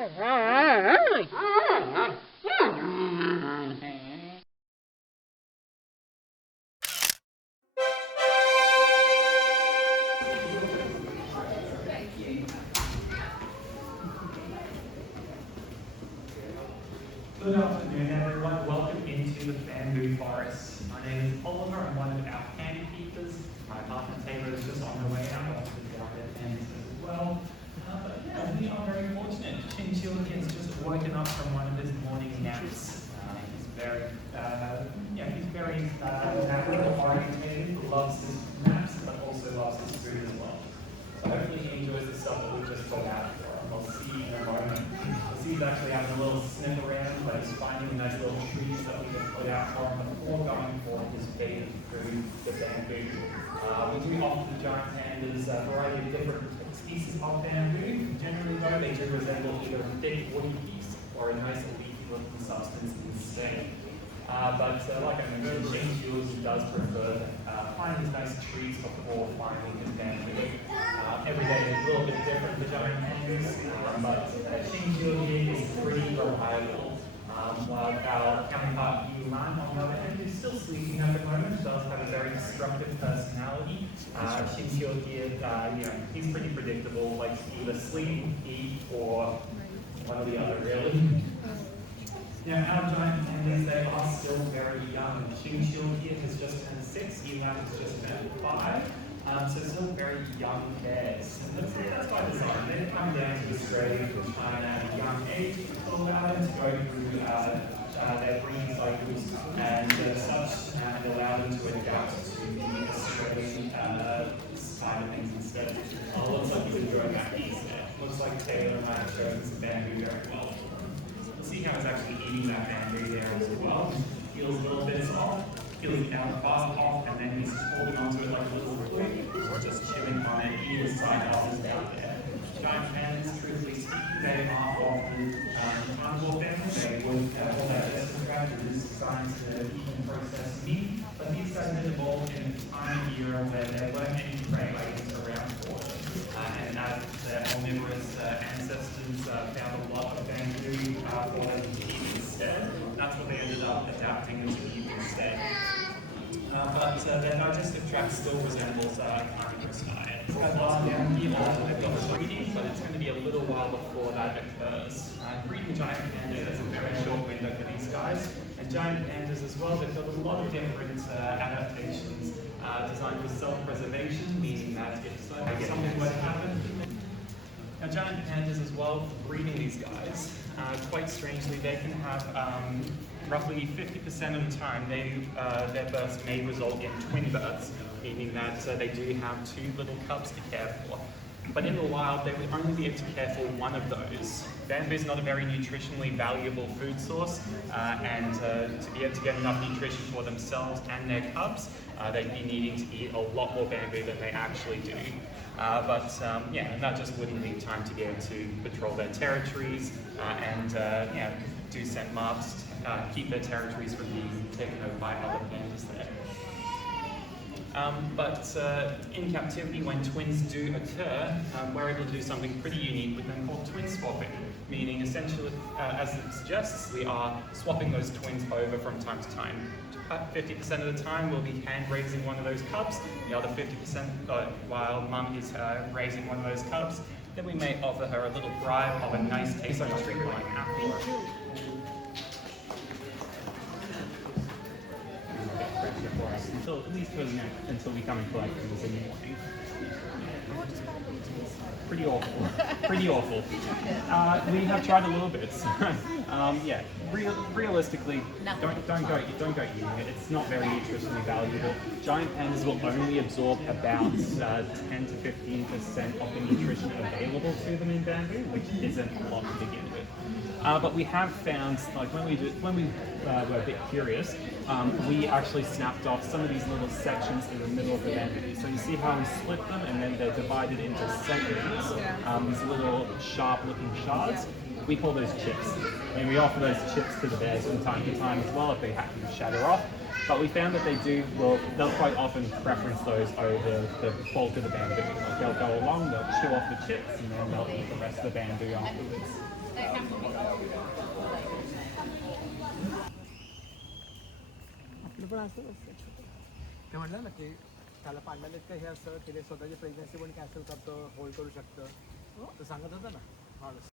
Good afternoon, everyone. Welcome into the bamboo forest. My name is Oliver. I'm one of our panda keepers. My partner Taylor is just on her way out. I'll be down at pandas as well. But yeah, we are very fortunate. Chinchilla has just woken up from one of his morning naps. He's very orientated, loves his naps, but also loves his food as well. So hopefully he enjoys the stuff that we've just pulled out for him. We'll see in a moment. He's actually having a little sniff around, but he's finding nice little trees that we can put out for him before going for his bait food, the bamboo. We do offer the giant pandas a variety of different species of bamboo. Generally though, they do resemble either a thick woody piece or a nice leafy looking substance instead. But like I mentioned, Chinchilla does prefer finding these nice trees before finding his bamboo. Every day is a little bit different for giant pandas, but Chinchilla is pretty reliable. While our counterpart Yulan, on the other hand, is still sleeping at the moment, does have a very destructive personality. Chinchilla he's pretty predictable, likes to either sleep, eat, or one or the other, really. Now, our giant pandas, they are still very young. Chinchilla here has just turned 6, Yulan has just turned 5. So still very young bears. And that's by design. They've come down to Australia from China at a young age to allow them to go through their breeding cycles and such, and allow them to adapt to the Australian side of things instead. Looks like he's enjoying that piece there. Looks like Taylor and I have chosen some bamboo very well. We'll see how he's actually eating that bamboo there as well. Feels a little bit soft. Peeling out the bark off, and then he's holding onto it like a little twig, or just chewing on it either side of his out there. Giant pandas, truthfully speaking, they are often carnivore families. They would all their digestive tract is designed to eat and process meat, but these guys have evolved in a tiny era where there weren't any prey items around for them. And as their omnivorous ancestors found a lot of bamboo for them to eat instead, that's what they ended up adapting into eating instead. But their digestive tract still resembles carnivorous diet. Down here, they've got breeding, but it's going to be a little while before that occurs. Breeding giant pandas is a very short window for these guys. And giant pandas as well, they've got a lot of different adaptations designed for self-preservation, meaning that if something were to happen. Now giant pandas as well, breeding these guys, quite strangely, they can have roughly 50% of the time their births may result in twin births, meaning that they do have 2 little cubs to care for. But in the wild, they would only be able to care for one of those. Bamboo is not a very nutritionally valuable food source, and to be able to get enough nutrition for themselves and their cubs, they'd be needing to eat a lot more bamboo than they actually do. And that just wouldn't leave time to be able to patrol their territories and do scent marks, keep their territories from being taken over by other pandas there. In captivity, when twins do occur, we're able to do something pretty unique with them called twin swapping, meaning essentially, as it suggests, we are swapping those twins over from time to time. 50% of the time we'll be hand raising one of those cubs, the other 50% while mum is raising one of those cubs, then we may offer her a little bribe of a nice tasty treat like apple. For us until at least until we come and collect things in the morning. Pretty awful. Pretty awful. We have tried a little bit. Realistically, don't go eating it. It's not very nutritionally valuable. Giant pandas will only absorb about 10 to 15% of the nutrition available to them in bamboo, which isn't a lot to begin with. But we have found, like when we were a bit curious, we actually snapped off some of these little sections in the middle of the bamboo. So you see how we split them and then they're divided into segments, these little sharp-looking shards. We call those chips, and we offer those chips to the bears from time to time as well if they happen to shatter off. But we found that they'll quite often preference those over the bulk of the bamboo. Like they'll go along, they'll chew off the chips, and then they'll eat the rest of the bamboo afterwards. पण असंच असतं. ते म्हणलं ना की त्याला पांडाला इतकं हे असतं की ते स्वतःची प्रेग्नन्सी पण कॅन्सल करतं, होल्ड करू शकतं. तो सांगत होता ना माणूस.